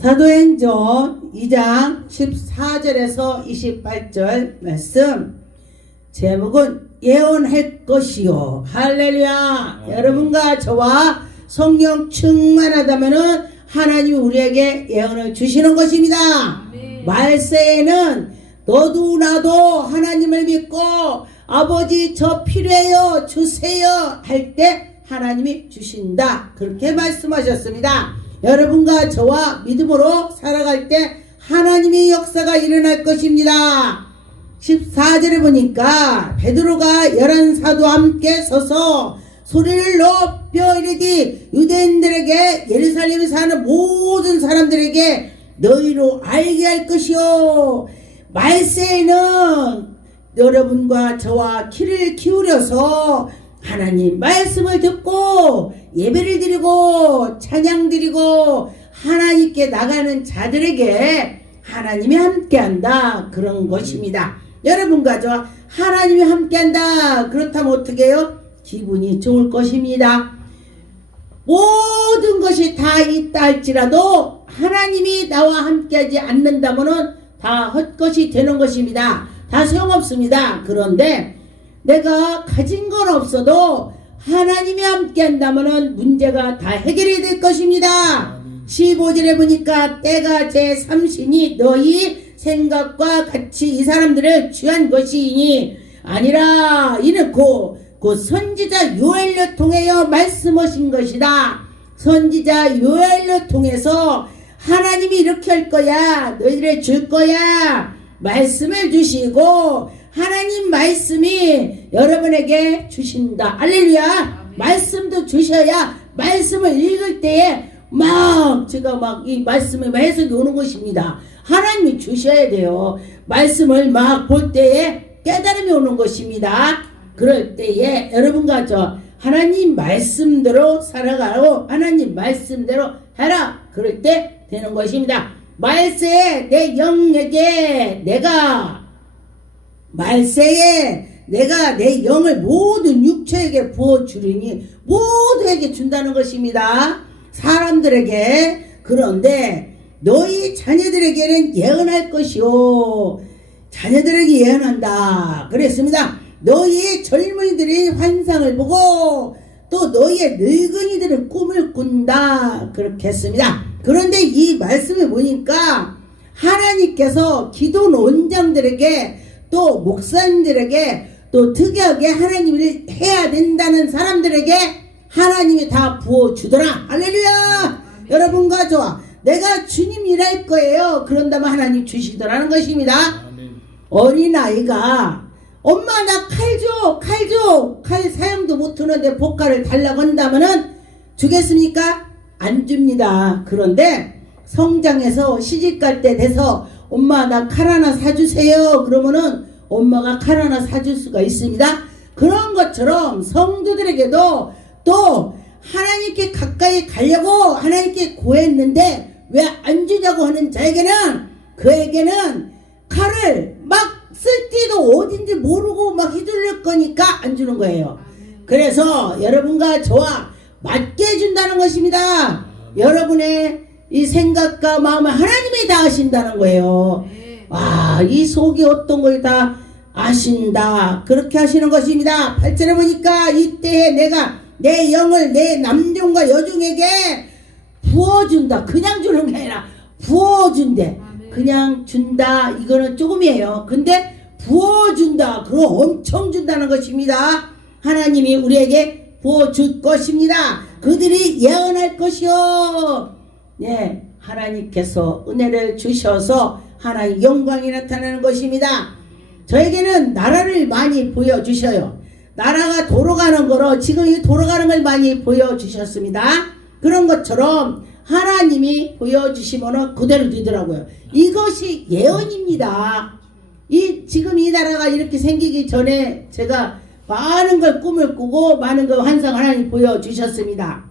사도행전 2장 14절에서 28절 말씀 제목은 예언할 것이요. 할렐루야. 여러분과 저와 성령 충만하다면은 하나님이 우리에게 예언을 주시는 것입니다. 말세에는 너도 나도 하나님을 믿고 아버지 저 필요해요 주세요 할 때 하나님이 주신다, 그렇게 말씀하셨습니다. 여러분과 저와 믿음으로 살아갈 때 하나님의 역사가 일어날 것입니다. 14절에 보니까 베드로가 11사도와 함께 서서 소리를 높여 이르되 유대인들에게 예루살렘에 사는 모든 사람들에게 너희로 알게 할 것이요. 말세에는 여러분과 저와 귀를 기울여서 하나님 말씀을 듣고 예배를 드리고 찬양 드리고 하나님께 나가는 자들에게 하나님이 함께한다, 그런 것입니다. 여러분과 저와 하나님이 함께한다. 그렇다면 어떻게 해요? 기분이 좋을 것입니다. 모든 것이 다 있다 할지라도 하나님이 나와 함께하지 않는다면 다 헛것이 되는 것입니다. 다 소용없습니다. 그런데 내가 가진 건 없어도 하나님이 함께 한다면 문제가 다 해결이 될 것입니다. 15절에 보니까 때가 제3신이 너희 생각과 같이 이 사람들을 취한 것이니 아니라 이는 곧 선지자 요엘을 통하여 말씀하신 것이다. 선지자 요엘을 통해서 하나님이 이렇게 할 거야, 너희를 줄 거야 말씀을 주시고 하나님 말씀이 여러분에게 주신다. 할렐루야. 말씀도 주셔야 말씀을 읽을 때에 제가 이 말씀의 해석이 오는 것입니다. 하나님이 주셔야 돼요. 말씀을 볼 때에 깨달음이 오는 것입니다. 그럴 때에 여러분과 저 하나님 말씀대로 살아가고 하나님 말씀대로 해라, 그럴 때 되는 것입니다. 말세에 내 영에게 말세에 내가 내 영을 모든 육체에게 부어주리니 모두에게 준다는 것입니다. 사람들에게. 그런데 너희 자녀들에게는 예언할 것이요. 자녀들에게 예언한다 그랬습니다. 너희의 젊은이들이 환상을 보고 또 너희의 늙은이들은 꿈을 꾼다 그렇게 했습니다. 그런데 이 말씀을 보니까 하나님께서 기도 원장들에게 또 목사님들에게 또 특이하게 하나님을 해야 된다는 사람들에게 하나님이 다 부어주더라. 할렐루야. 여러분과 저와 내가 주님 일할 거예요 그런다면 하나님 주시더라는 것입니다. 어린아이가 엄마 나 칼 줘. 칼 사용도 못하는데 복칼을 달라고 한다면은 주겠습니까? 안 줍니다. 그런데 성장해서 시집갈 때 돼서 엄마 나 칼 하나 사주세요 그러면은 엄마가 칼 하나 사줄 수가 있습니다. 그런 것처럼 성도들에게도 또 하나님께 가까이 가려고 하나님께 구했는데 왜 안 주냐고 하는 자에게는 그에게는 칼을 쓸 때도 어딘지 모르고 휘둘릴 거니까 안 주는 거예요. 그래서 여러분과 저와 맞게 해준다는 것입니다. 여러분의 이 생각과 마음을 하나님이 다 아신다는 거예요. 이 속이 어떤 걸 다 아신다 그렇게 하시는 것입니다. 8절에 보니까 이때에 내가 내 영을 내 남종과 여종에게 부어준다. 그냥 주는 게 아니라 부어준대. 그냥 준다 이거는 조금이에요. 근데 부어준다 그럼 엄청 준다는 것입니다. 하나님이 우리에게 부어줄 것입니다. 그들이 예언할 것이요. 네, 하나님께서 은혜를 주셔서 하나님 영광이 나타나는 것입니다. 저에게는 나라를 많이 보여주셔요. 나라가 돌아가는 거로 지금 이 돌아가는 걸 많이 보여주셨습니다. 그런 것처럼 하나님이 보여주시면 그대로 되더라고요. 이것이 예언입니다. 지금 이 나라가 이렇게 생기기 전에 제가 많은 걸 꿈을 꾸고 많은 걸 환상 하나님 보여주셨습니다.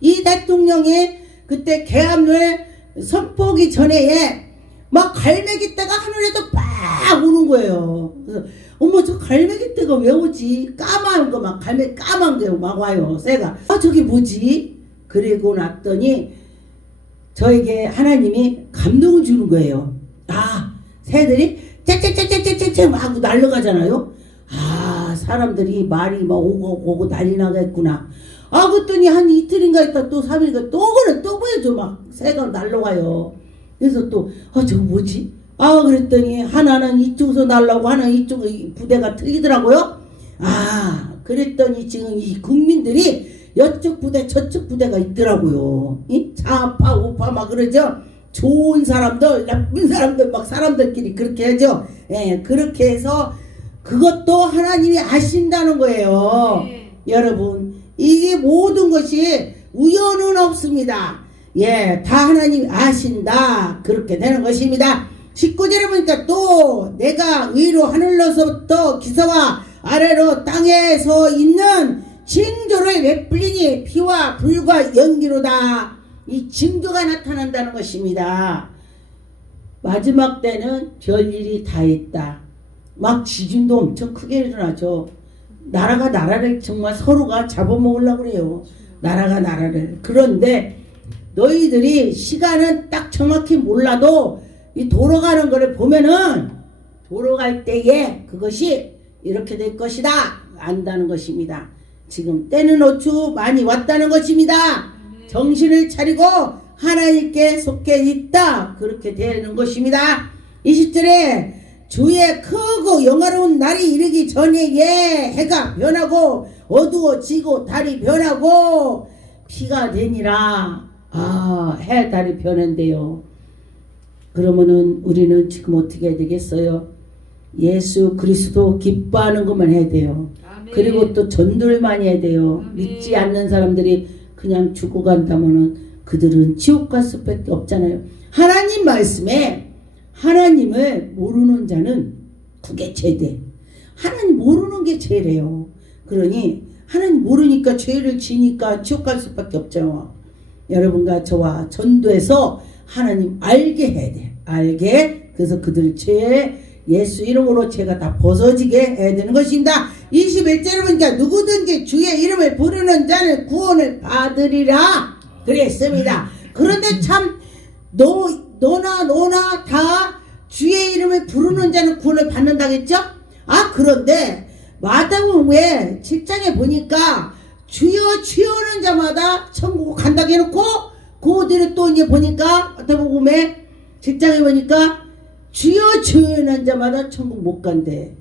이 대통령이 그때 계엄을 선포하기 전에 갈매기 떼가 하늘에도 막 오는 거예요. 그래서 어머 저 갈매기 떼가 왜 오지? 까만 거 갈매기 까만 게 막 와요. 새가 저게 뭐지? 그리고 났더니 저에게 하나님이 감동을 주는 거예요. 새들이 짹짹짹짹짹짹 하고 날아가잖아요. 사람들이 말이 막 오고 난리 나겠구나. 그랬더니 한 이틀인가 있다 또 3일인가 또 보여줘. 막 새가 날아가요. 그래서 또 저거 뭐지? 그랬더니 하나는 이쪽에서 날라오고 하나는 이쪽 부대가 틀리더라고요. 그랬더니 지금 이 국민들이 이쪽 부대 저쪽 부대가 있더라고요. 좌파 우파 막 그러죠. 좋은 사람들 나쁜 사람들 막 사람들끼리 그렇게 하죠. 그렇게 해서 그것도 하나님이 아신다는 거예요. 여러분, 이게 모든 것이 우연은 없습니다. 다 하나님이 아신다. 그렇게 되는 것입니다. 19절에 보니까 또 내가 위로 하늘로서부터 기사와 아래로 땅에서 있는 징조를 베풀리니 피와 불과 연기로다. 이 징조가 나타난다는 것입니다. 마지막 때는 별일이 다 있다. 막 지진도 엄청 크게 일어나죠. 나라가 나라를 정말 서로가 잡아먹으려고 그래요. 나라가 나라를. 그런데 너희들이 시간은 딱 정확히 몰라도 이 돌아가는 거를 보면은 돌아갈 때에 그것이 이렇게 될 것이다 안다는 것입니다. 지금 때는 어추 많이 왔다는 것입니다. 정신을 차리고 하나님께 속해 있다. 그렇게 되는 것입니다. 20절에 주의 크고 영화로운 날이 이르기 전에 해가 변하고 어두워지고 달이 변하고 피가 되니라. 해 달이 변한대요. 그러면은 우리는 지금 어떻게 해야 되겠어요? 예수 그리스도 기뻐하는 것만 해야 돼요. 아멘. 그리고 또 전도를 많이 해야 돼요. 아멘. 믿지 않는 사람들이 그냥 죽어간다면은 그들은 지옥 갈 수밖에 없잖아요. 하나님 말씀에 하나님을 모르는 자는 그게 죄돼. 하나님 모르는 게 죄래요. 그러니 하나님 모르니까 죄를 지니까 지옥 갈 수밖에 없죠. 여러분과 저와 전도해서 하나님 알게 해야 돼. 알게. 그래서 그들 죄 예수 이름으로 죄가 다 벗어지게 해야 되는 것입니다. 21절에 보니까 누구든지 주의 이름을 부르는 자는 구원을 받으리라 그랬습니다. 그런데 참 너나 다 주의 이름을 부르는 자는 구원을 받는다겠죠? 그런데 마태복음에 7장에 보니까 주여 주여는 자마다 천국 간다고 해놓고 그 뒤에 또 이제 보니까 마태복음에 7장에 보니까 주여 주여는 자마다 천국 못 간대.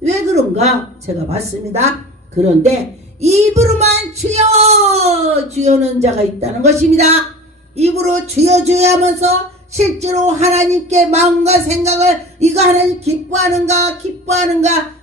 왜 그런가 제가 봤습니다. 그런데 입으로만 주여 주여는 자가 있다는 것입니다. 입으로 주여 주여 하면서 실제로 하나님께 마음과 생각을 이거 하나님 기뻐하는가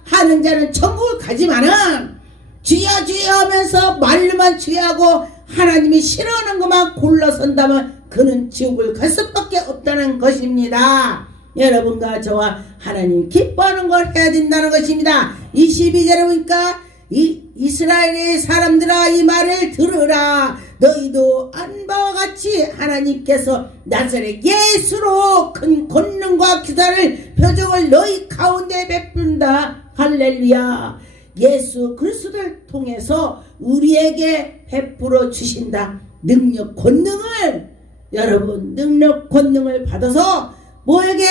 하는 자는 천국을 가지만은 주여 주여 하면서 말로만 주여하고 하나님이 싫어하는 것만 골라선다면 그는 지옥을 갈 수밖에 없다는 것입니다. 여러분과 저와 하나님 기뻐하는 걸 해야 된다는 것입니다. 22절에 보니까 이스라엘의 사람들아 이 말을 들으라. 너희도 안바와 같이 하나님께서 나사렛 예수로 큰 권능과 기사를 표적을 너희 가운데 베푼다. 할렐루야. 예수 그리스도를 통해서 우리에게 베풀어 주신다. 능력 권능을 여러분 능력 권능을 받아서 뭐에게?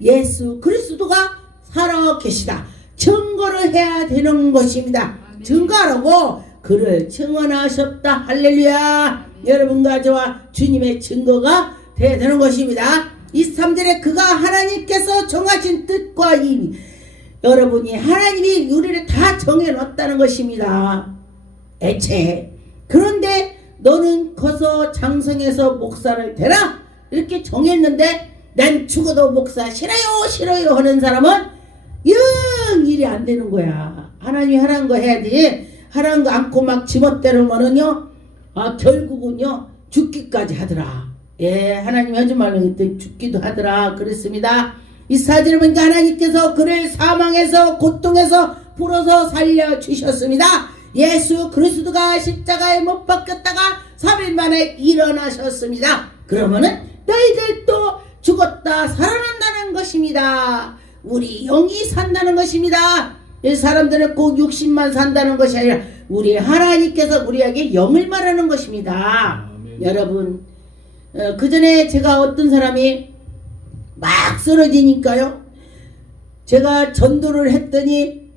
예수 그리스도가 살아 계시다. 증거를 해야 되는 것입니다. 증거하라고 그를 증언하셨다. 할렐루야. 여러분과 저와 주님의 증거가 되어야 되는 것입니다. 23절에 그가 하나님께서 정하신 뜻과 이 여러분이 하나님이 우리를 다 정해놨다는 것입니다. 애체. 그런데 너는 커서 장성해서 목사를 되라 이렇게 정했는데 난 죽어도 목사 싫어요 하는 사람은 영 일이 안 되는 거야. 하나님이 하라는 거 해야지. 하라는 거 않고 막 지멋대로면은요 결국은요 죽기까지 하더라. 하나님이 하지 말라고 했더니 죽기도 하더라. 그랬습니다. 이 사진을 보니까 하나님께서 그를 사망에서 고통에서 풀어서 살려주셨습니다. 예수 그리스도가 십자가에 못 박혔다가 3일 만에 일어나셨습니다. 그러면은 너희들도 죽었다 살아난다는 것입니다. 우리 영이 산다는 것입니다. 이 사람들은 꼭 60만 산다는 것이 아니라 우리 하나님께서 우리에게 영을 말하는 것입니다. 여러분 그 전에 제가 어떤 사람이 막 쓰러지니까요. 제가 전도를 했더니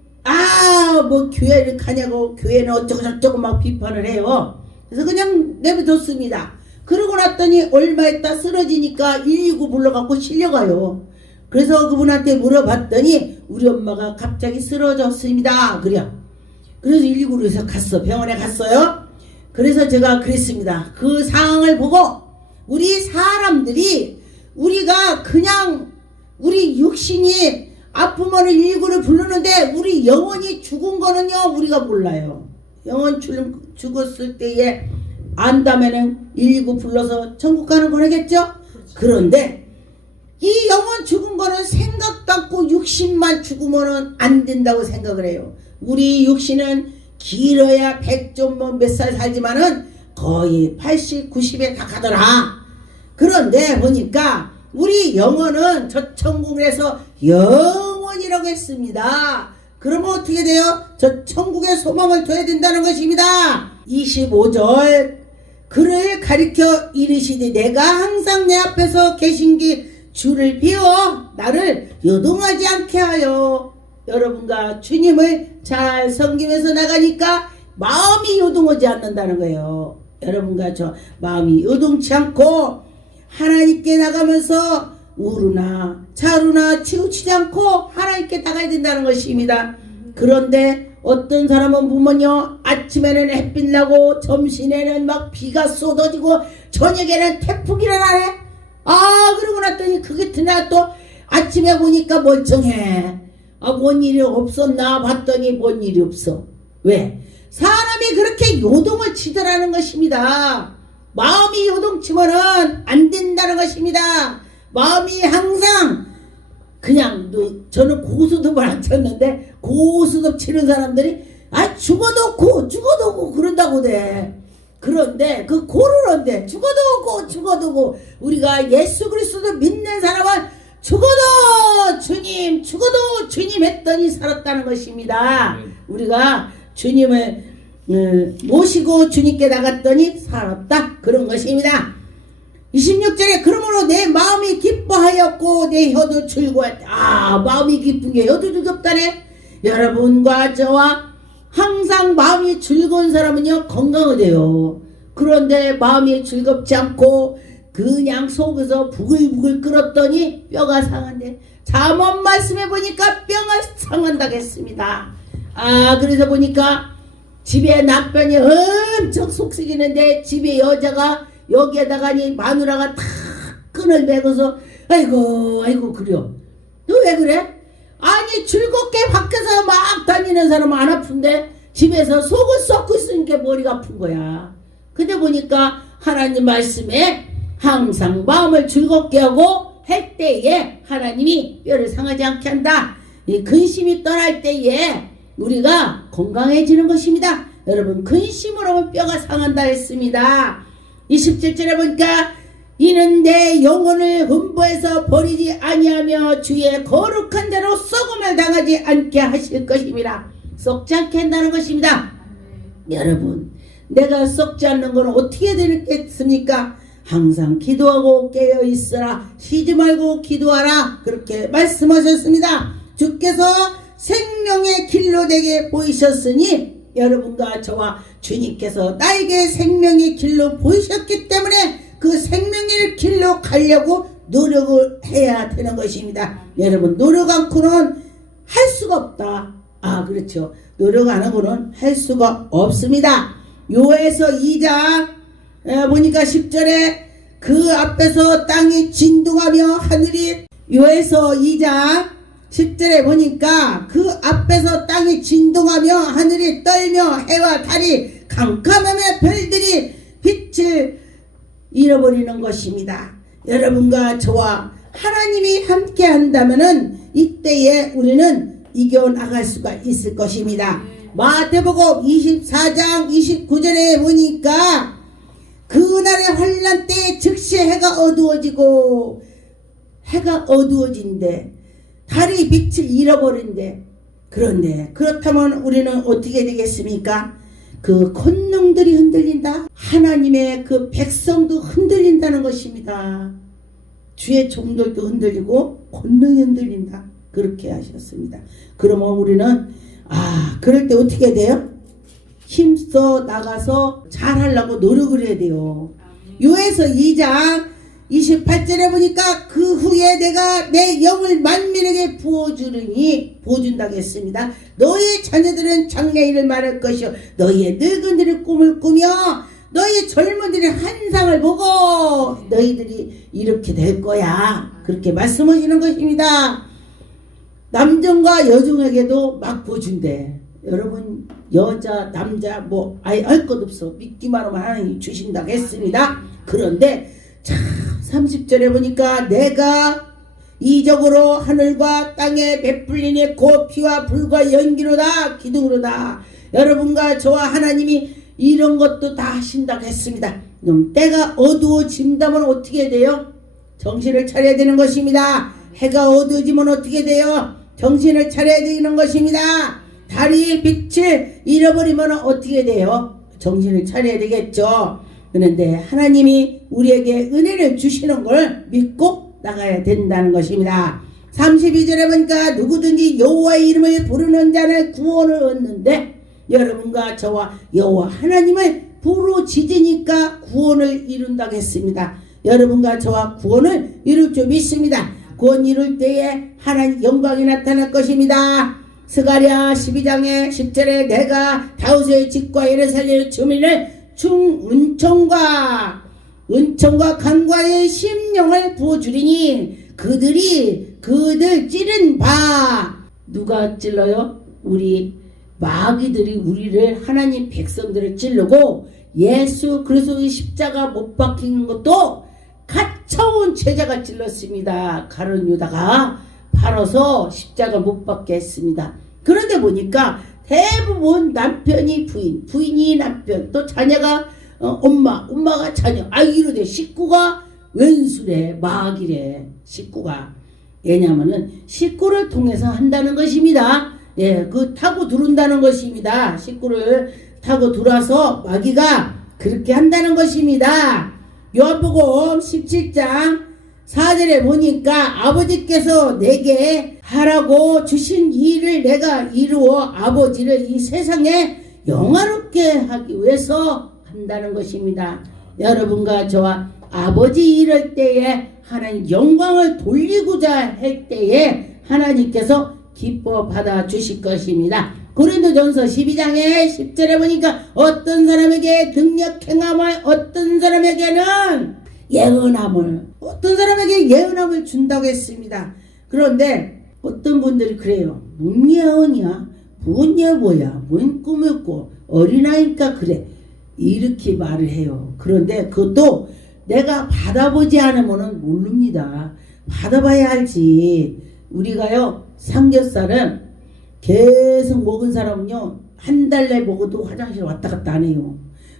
뭐 교회를 가냐고, 교회는 어쩌고 저쩌고 막 비판을 해요. 그래서 그냥 내버려뒀습니다. 그러고 났더니 얼마 있다 쓰러지니까 119 불러갖고 실려가요. 그래서 그분한테 물어봤더니 우리 엄마가 갑자기 쓰러졌습니다. 그래요. 그래서 119로 해서 갔어. 병원에 갔어요. 그래서 제가 그랬습니다. 그 상황을 보고 우리 사람들이, 우리가 그냥 우리 육신이 아프면 119를 부르는데 우리 영혼이 죽은 거는요 우리가 몰라요. 영혼 죽었을 때에 안다면은 119 불러서 천국 가는 거겠죠? 그런데 이 영혼 죽은 거는 생각도 않고 육신만 죽으면은 안 된다고 생각을 해요. 우리 육신은 길어야 100 좀 뭐 몇 살 살지만은 거의 80, 90에 다 가더라. 그런데 보니까 우리 영혼은 저 천국에서 영원이라고 했습니다. 그러면 어떻게 돼요? 저 천국에 소망을 둬야 된다는 것입니다. 25절 그를 가리켜 이르시되 내가 항상 내 앞에서 계신 주를 비워 나를 요동하지 않게 하여. 여러분과 주님을 잘 섬기면서 나가니까 마음이 요동하지 않는다는 거예요. 여러분과 저 마음이 요동치 않고 하나님께 나가면서 우루나 자루나 치우치지 않고 하나님께 나가야 된다는 것입니다. 그런데 어떤 사람은 보면요, 아침에는 햇빛 나고 점심에는 막 비가 쏟아지고 저녁에는 태풍이 일어나네. 그러고 났더니 그게 드나 또 아침에 보니까 멀쩡해. 뭔 일이 없었나 봤더니 뭔 일이 없어. 왜? 사람이 그렇게 요동을 치더라는 것입니다. 마음이 요동치면은 안 된다는 것입니다. 마음이 항상 그냥 저는 고수톱을 안 쳤는데 고수톱 치는 사람들이 죽어도 없고 그런다고 돼. 그런데 그 고르는데 죽어도 없고 우리가 예수 그리스도 믿는 사람은 죽어도 주님 했더니 살았다는 것입니다. 우리가 주님을 모시고 주님께 나갔더니 살았다, 그런 것입니다. 26절에 그러므로 내 마음이 기뻐하였고 내 혀도 즐거웠다. 마음이 기쁜 게 혀도 즐겁다네. 여러분과 저와 항상 마음이 즐거운 사람은요 건강하대요. 그런데 마음이 즐겁지 않고 그냥 속에서 부글부글 끓었더니 뼈가 상한대. 잠언 말씀해 보니까 뼈가 상한다고 했습니다. 그래서 보니까 집에 남편이 엄청 속썩이는데 집에 여자가 여기에다가 마누라가 탁 끈을 매고서 아이고 그래요. 너 왜 그래? 아니 즐겁게 밖에서 막 다니는 사람은 안 아픈데 집에서 속을 썩고 있으니까 머리가 아픈 거야. 근데 보니까 하나님 말씀에 항상 마음을 즐겁게 하고 할 때에 하나님이 뼈를 상하지 않게 한다. 이 근심이 떠날 때에 우리가 건강해지는 것입니다. 여러분, 근심으로 하면 뼈가 상한다 했습니다. 27절에 보니까 이는 내 영혼을 hum부해서 버리지 아니하며 주의 거룩한 대로 썩음을 당하지 않게 하실 것입니다. 썩지 않게 한다는 것입니다. 여러분, 내가 썩지 않는 건 어떻게 되겠습니까? 항상 기도하고 깨어 있으라. 쉬지 말고 기도하라. 그렇게 말씀하셨습니다. 주께서 생명의 길로 되게 보이셨으니 여러분과 저와 주님께서 나에게 생명의 길로 보이셨기 때문에 그 생명의 길로 가려고 노력을 해야 되는 것입니다. 여러분, 노력 않고는 할 수가 없다. 그렇죠. 노력 안 하고는 할 수가 없습니다. 요에서 2장 보니까 10절에 그 앞에서 땅이 진동하며 하늘이, 요에서 2장 10절에 보니까 그 앞에서 땅이 진동하며 하늘이 떨며 해와 달이 캄캄하며 별들이 빛을 잃어버리는 것입니다. 여러분과 저와 하나님이 함께 한다면은 이때에 우리는 이겨나갈 수가 있을 것입니다. 마태복음 24장 29절에 보니까 그날의 환난 때에 즉시 해가 어두워진대. 달이 빛을 잃어버린대. 그런데 그렇다면 우리는 어떻게 되겠습니까? 그 권능들이 흔들린다. 하나님의 그 백성도 흔들린다는 것입니다. 주의 종들도 흔들리고 권능이 흔들린다. 그렇게 하셨습니다. 그러면 우리는 그럴 때 어떻게 돼요? 힘써 나가서 잘하려고 노력을 해야 돼요. 요에서 2장 28절에 보니까 그 후에 내가 내 영을 만민에게 부어주리니 부어준다고 했습니다. 너희 자녀들은 장래일을 말할 것이요 너희의 늙은들이 꿈을 꾸며 너희 젊은들이 환상을 보고 너희들이 이렇게 될 거야. 그렇게 말씀하시는 것입니다. 남정과 여종에게도 막 부어준대. 여러분 여자 남자 뭐 아예 할 것 없어. 믿기만 하면 하나님이 주신다고 했습니다. 그런데 참 30절에 보니까 내가 이적으로 하늘과 땅에 베풀리니 곧 피와 불과 연기로다 기둥으로다. 여러분과 저와 하나님이 이런 것도 다 하신다고 했습니다. 그럼 때가 어두워진다면 어떻게 돼요? 정신을 차려야 되는 것입니다. 해가 어두워지면 어떻게 돼요? 정신을 차려야 되는 것입니다. 달이 빛을 잃어버리면 어떻게 돼요? 정신을 차려야 되겠죠. 그런데 하나님이 우리에게 은혜를 주시는 걸 믿고 나가야 된다는 것입니다. 32절에 보니까 누구든지 여호와의 이름을 부르는 자는 구원을 얻는데 여러분과 저와 여호와 하나님을 부르짖으니까 구원을 이룬다고 했습니다. 여러분과 저와 구원을 이룰 줄 믿습니다. 구원 이룰 때에 하나님 영광이 나타날 것입니다. 스가랴 12장에 10절에 내가 다윗의 집과 예루살렘의 주민을 은총과 강과의 심령을 부어주리니 그들 찌른 바 누가 찔러요? 우리 마귀들이 우리를 하나님 백성들을 찌르고 예수 그리스도의 십자가 못 박히는 것도 갇혀온 제자가 찔렀습니다. 가룟 유다가 팔아서 십자가 못 박게 했습니다. 그런데 보니까 대부분 남편이 부인이 남편, 또 자녀가 엄마가 자녀, 이러대. 식구가 왼수래, 마귀래, 식구가. 왜냐면은 식구를 통해서 한다는 것입니다. 예, 그 타고 들어온다는 것입니다. 식구를 타고 들어와서 마귀가 그렇게 한다는 것입니다. 요한복음 17장 4절에 보니까 아버지께서 내게 하라고 주신 일을 내가 이루어 아버지를 이 세상에 영화롭게 하기 위해서 한다는 것입니다. 여러분과 저와 아버지 이럴 때에 하나님 영광을 돌리고자 할 때에 하나님께서 기뻐 받아 주실 것입니다. 고린도전서 12장에 10절에 보니까 어떤 사람에게 능력 행함을 어떤 사람에게는 예언함을 어떤 사람에게 예언함을 준다고 했습니다. 그런데 어떤 분들이 그래요. 뭔 예언이야? 뭔 예보야? 뭔 꿈을 꿔? 어린아이니까 그래. 이렇게 말을 해요. 그런데 그것도 내가 받아보지 않으면 모릅니다. 받아봐야 알지. 우리가요 삼겹살은 계속 먹은 사람은요 한 달 내 먹어도 화장실 왔다 갔다 안 해요.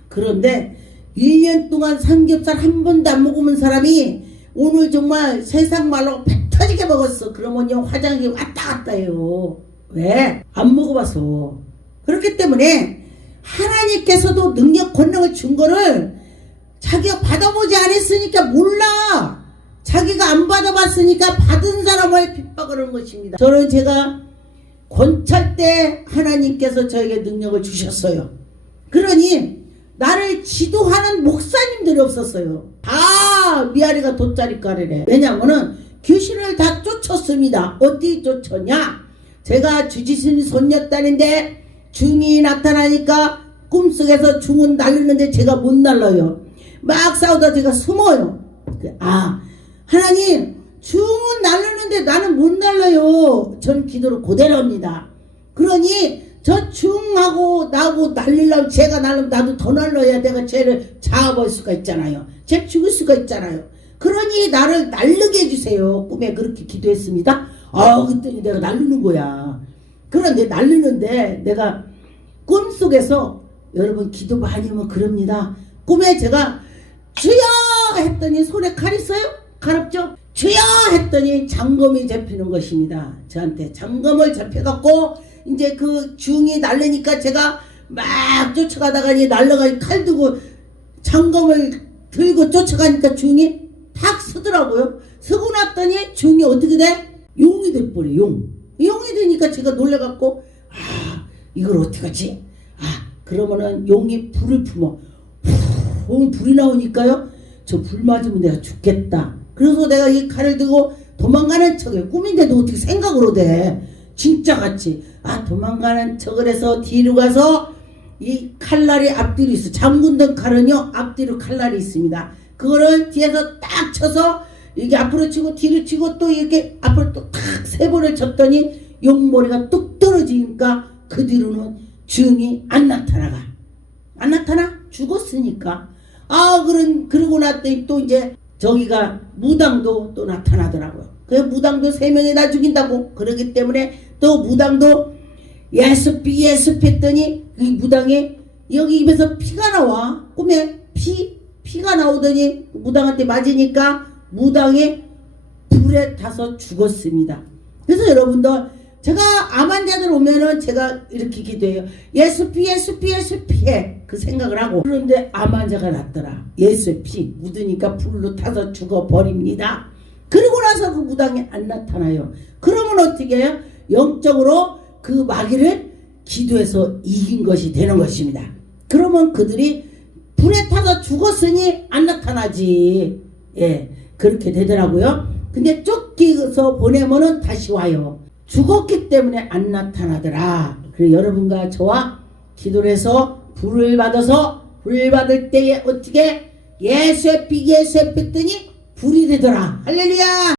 그런데 1년 동안 삼겹살 한 번도 안 먹으면 사람이 오늘 정말 세상 말로 배 터지게 먹었어. 그러면요 화장실 왔다 갔다 해요. 왜? 안 먹어봐서. 그렇기 때문에 하나님께서도 능력 권능을 준 거를 자기가 받아보지 않았으니까 몰라. 자기가 안 받아봤으니까 받은 사람을 핍박하는 것입니다. 저는 제가 권찰 때 하나님께서 저에게 능력을 주셨어요. 그러니 나를 지도하는 목사님들이 없었어요. 다 미아리가 돗자리가래래. 왜냐면은 귀신을 다 쫓았습니다. 어디 쫓았냐? 제가 주지신 손녀딸인데 중이 나타나니까 꿈속에서 중은 날리는데 제가 못 날라요. 막 싸우다 제가 숨어요. 하나님 중은 날르는데 나는 못 날라요. 전 기도를 그대로 합니다. 그러니 저 중하고 나하고 날리려면 제가 날리면 나도 더 날려야 내가 쟤를 잡아볼 수가 있잖아요. 쟤 죽을 수가 있잖아요. 그러니 나를 날르게 해주세요. 꿈에 그렇게 기도했습니다. 그랬더니 내가 날르는 거야. 그런데 날르는데 내가 꿈속에서 여러분 기도 많이 하면 그럽니다. 꿈에 제가 주여 했더니 손에 칼 있어요? 칼 없죠? 주여 했더니 장검이 잡히는 것입니다. 저한테 장검을 잡혀갖고 이제 그 중이 날리니까 제가 막 쫓아가다가 날라가 칼 들고 장검을 들고 쫓아가니까 중이 탁 서더라고요. 서고 났더니 중이 어떻게 돼? 용이 돼버려. 용이 되니까 제가 놀래갖고 이걸 어떻게 하지? 그러면은 용이 불을 품어. 불이 나오니까요. 저 불 맞으면 내가 죽겠다. 그래서 내가 이 칼을 들고 도망가는 척을, 꿈인데도 어떻게 생각으로 돼? 진짜같이. 도망가는 척을 해서 뒤로 가서 이 칼날이 앞뒤로 있어. 잠군던 칼은요 앞뒤로 칼날이 있습니다. 그거를 뒤에서 딱 쳐서 이게 앞으로 치고 뒤로 치고 또 이렇게 앞으로 또 탁 세 번을 쳤더니 용머리가 뚝 떨어지니까 그 뒤로는 중이 안 나타나가. 안 나타나? 죽었으니까. 그러고 났더니 또 이제 저기가 무당도 또 나타나더라고요. 그 무당도 3명이 다 죽인다고. 그러기 때문에 또 무당도 예수피 했더니 이 무당이 여기 입에서 피가 나와. 꿈에 피가 나오더니 무당한테 맞으니까 무당이 불에 타서 죽었습니다. 그래서 여러분들, 제가 암 환자들 오면은 제가 이렇게 기도해요. 예수피 해. 그 생각을 하고. 그런데 암 환자가 났더라. 예수피 묻으니까 불로 타서 죽어버립니다. 그러고 나서 그 무당이 안 나타나요. 그러면 어떻게 해요? 영적으로 그 마귀를 기도해서 이긴 것이 되는 것입니다. 그러면 그들이 불에 타서 죽었으니 안 나타나지. 그렇게 되더라고요. 근데 쫓기서 보내면은 다시 와요. 죽었기 때문에 안 나타나더라. 그래서 여러분과 저와 기도를 해서 불을 받아서, 불 받을 때에 어떻게 예수의 피 했더니 불이 되더라. 할렐루야.